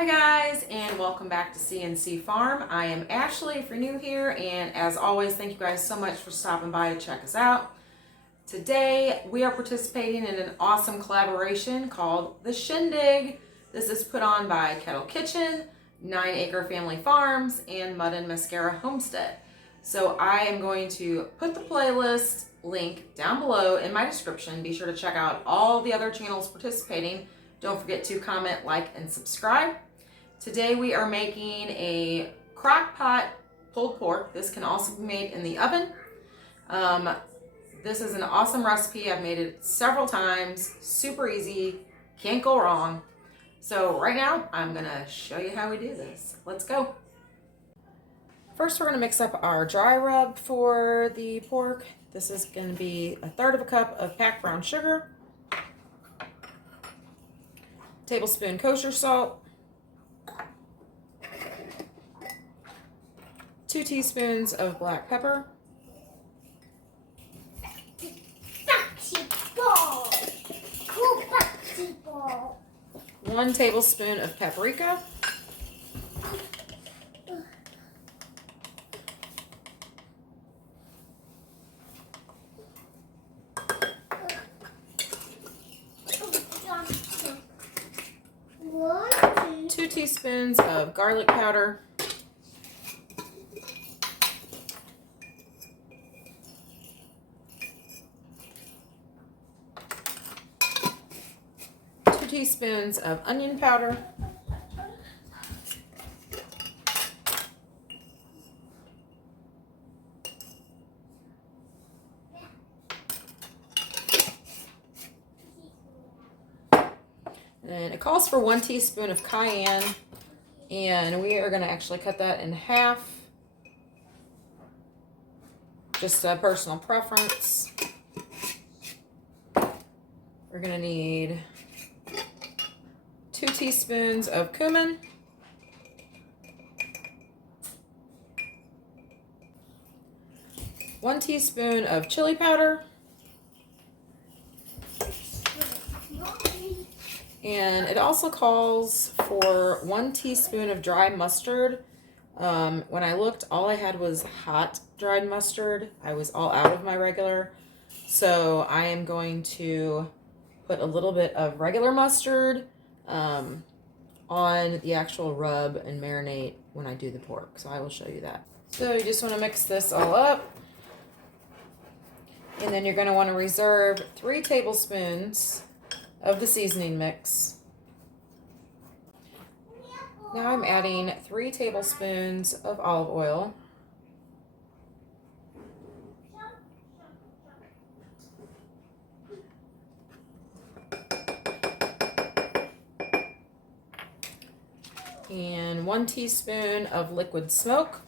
Hi guys, and welcome back to CNC Farm. I am Ashley if you're new here, and as always, thank you guys so much for stopping by to check us out. Today we are participating in an awesome collaboration called The Shindig. This is put on by Kettle Kitchen, 9 Acre Family Farms, and Mud and Mascara Homestead. So I am going to put the playlist link down below in my description. Be sure to check out all the other channels participating. Don't forget to comment, like, and subscribe. Today we are making a crock pot pulled pork. This can also be made in the oven. This is an awesome recipe. I've made it several times. Super easy. Can't go wrong. So right now I'm gonna show you how we do this. Let's go. First we're gonna mix up our dry rub for the pork. This is gonna be 1/3 cup of packed brown sugar, tablespoon kosher salt, 2 teaspoons of black pepper, 1 tablespoon of paprika, two teaspoons of garlic powder, 2 teaspoons of onion powder, and it calls for 1 teaspoon of cayenne, and we are going to actually cut that in half, just a personal preference. We're going to need 2 teaspoons of cumin, 1 teaspoon of chili powder, and it also calls for 1 teaspoon of dry mustard. When I looked, all I had was hot dried mustard. I was all out of my regular, so I am going to put a little bit of regular mustard on the actual rub and marinate when I do the pork. So I will show you that. So you just want to mix this all up, and then you're going to want to reserve 3 tablespoons of the seasoning mix. Now I'm adding 3 tablespoons of olive oil, and 1 teaspoon of liquid smoke,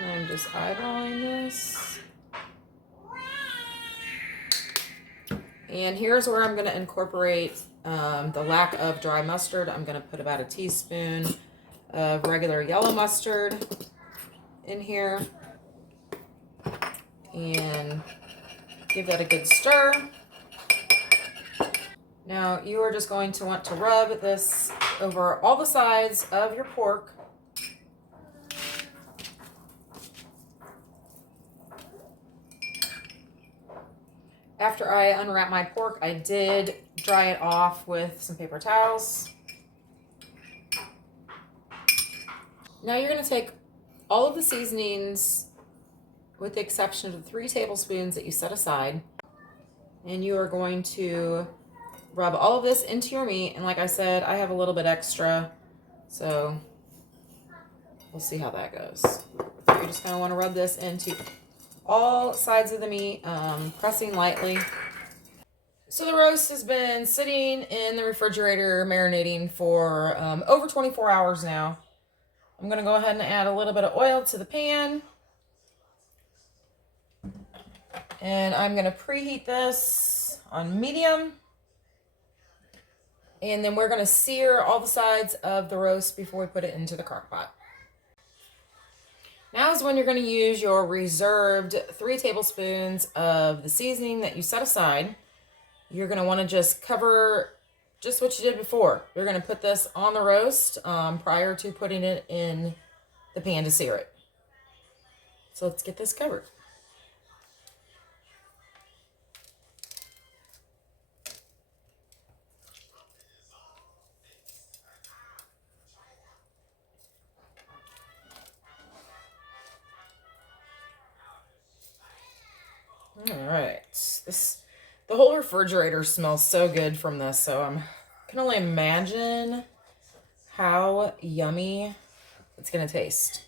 and I'm just eyeballing this. And here's where I'm going to incorporate the lack of dry mustard. I'm going to put about 1 teaspoon of regular yellow mustard in here and give that a good stir. Now you are just going to want to rub this over all the sides of your pork. After I unwrap my pork, I did dry it off with some paper towels. Now you're going to take all of the seasonings, with the exception of the 3 tablespoons that you set aside, and you are going to rub all of this into your meat. And like I said, I have a little bit extra, so we'll see how that goes. You're just going to want to rub this into all sides of the meat, pressing lightly. So the roast has been sitting in the refrigerator marinating for over 24 hours now. I'm going to go ahead and add a little bit of oil to the pan, and I'm going to preheat this on medium, and then we're going to sear all the sides of the roast before we put it into the crock pot. Now is when you're going to use your reserved 3 tablespoons of the seasoning that you set aside. you're going to want to just cover just what you did before. You're going to put this on the roast prior to putting it in the pan to sear it. So let's get this covered. All right, the whole refrigerator smells so good from this, so I can only imagine how yummy it's gonna taste.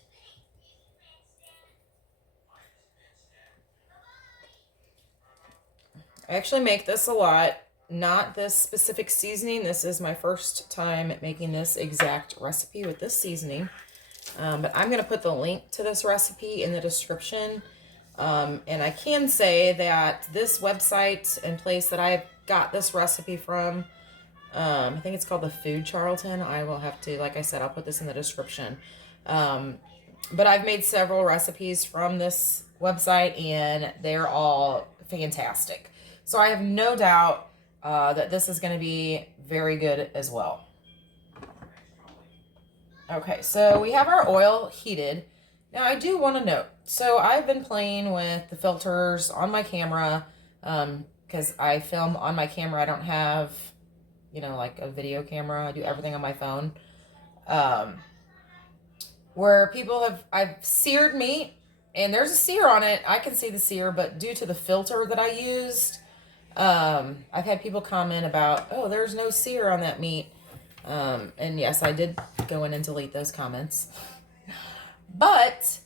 I actually make this a lot, not this specific seasoning. This is my first time making this exact recipe with this seasoning, but I'm gonna put the link to this recipe in the description. And I can say that this website and place that I got this recipe from, I think it's called the Food Charlton. I will have to, like I said, I'll put this in the description. But I've made several recipes from this website and they're all fantastic. So I have no doubt that this is going to be very good as well. Okay, so we have our oil heated. Now I do want to note, so I've been playing with the filters on my camera because I film on my camera. I don't have, you know, like a video camera. I do everything on my phone. Where I've seared meat and there's a sear on it. I can see the sear, but due to the filter that I used, I've had people comment about, oh, there's no sear on that meat. And yes, I did go in and delete those comments. But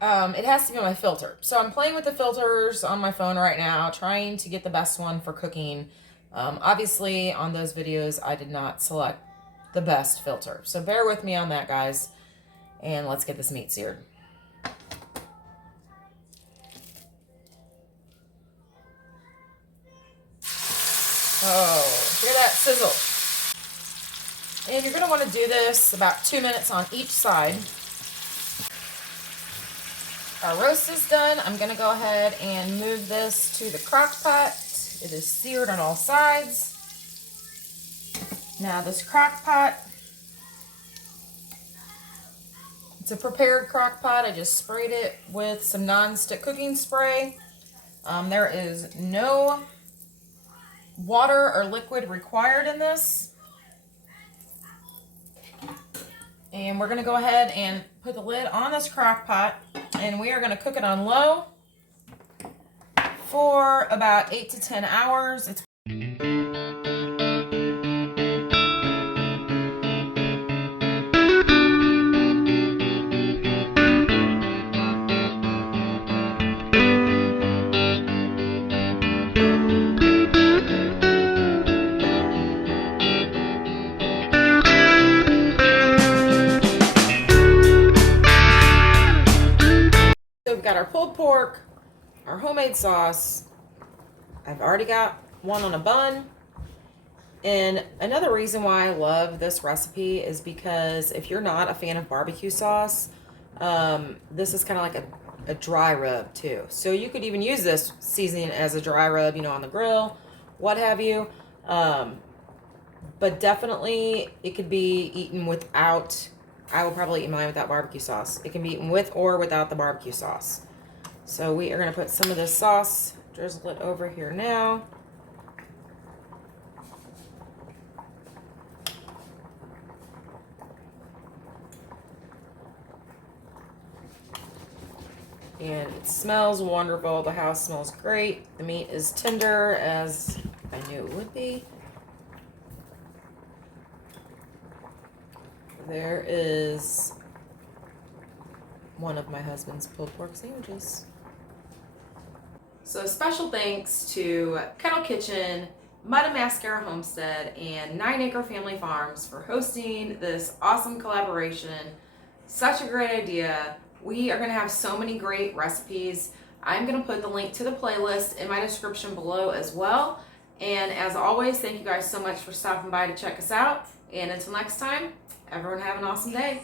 it has to be on my filter. So I'm playing with the filters on my phone right now, trying to get the best one for cooking. Obviously, on those videos, I did not select the best filter. So bear with me on that, guys. And let's get this meat seared. Oh, hear that sizzle. And you're going to want to do this about 2 minutes on each side. Our roast is done. I'm going to go ahead and move this to the crock pot. It is seared on all sides. Now this crock pot, it's a prepared crock pot. I just sprayed it with some non-stick cooking spray. There is no water or liquid required in this. And we're going to go ahead and put the lid on this crock pot, and we are going to cook it on low for about 8 to 10 hours. We've got our pulled pork, our homemade sauce. I've already got one on a bun. And another reason why I love this recipe is because if you're not a fan of barbecue sauce, this is kind of like a dry rub too. So you could even use this seasoning as a dry rub, you know, on the grill, what have you. But definitely it could be eaten without, I will probably eat mine without barbecue sauce. It can be eaten with or without the barbecue sauce. So we are going to put some of this sauce, drizzle it over here now. And it smells wonderful. The house smells great. The meat is tender as I knew it would be. There is one of my husband's pulled pork sandwiches. So special thanks to Kettle Kitchen, Mascara Homestead, and 9 Acre Family Farms for hosting this awesome collaboration. Such a great idea. We are going to have so many great recipes. I'm going to put the link to the playlist in my description below as well. And as always, thank you guys so much for stopping by to check us out. And until next time, everyone have an awesome day.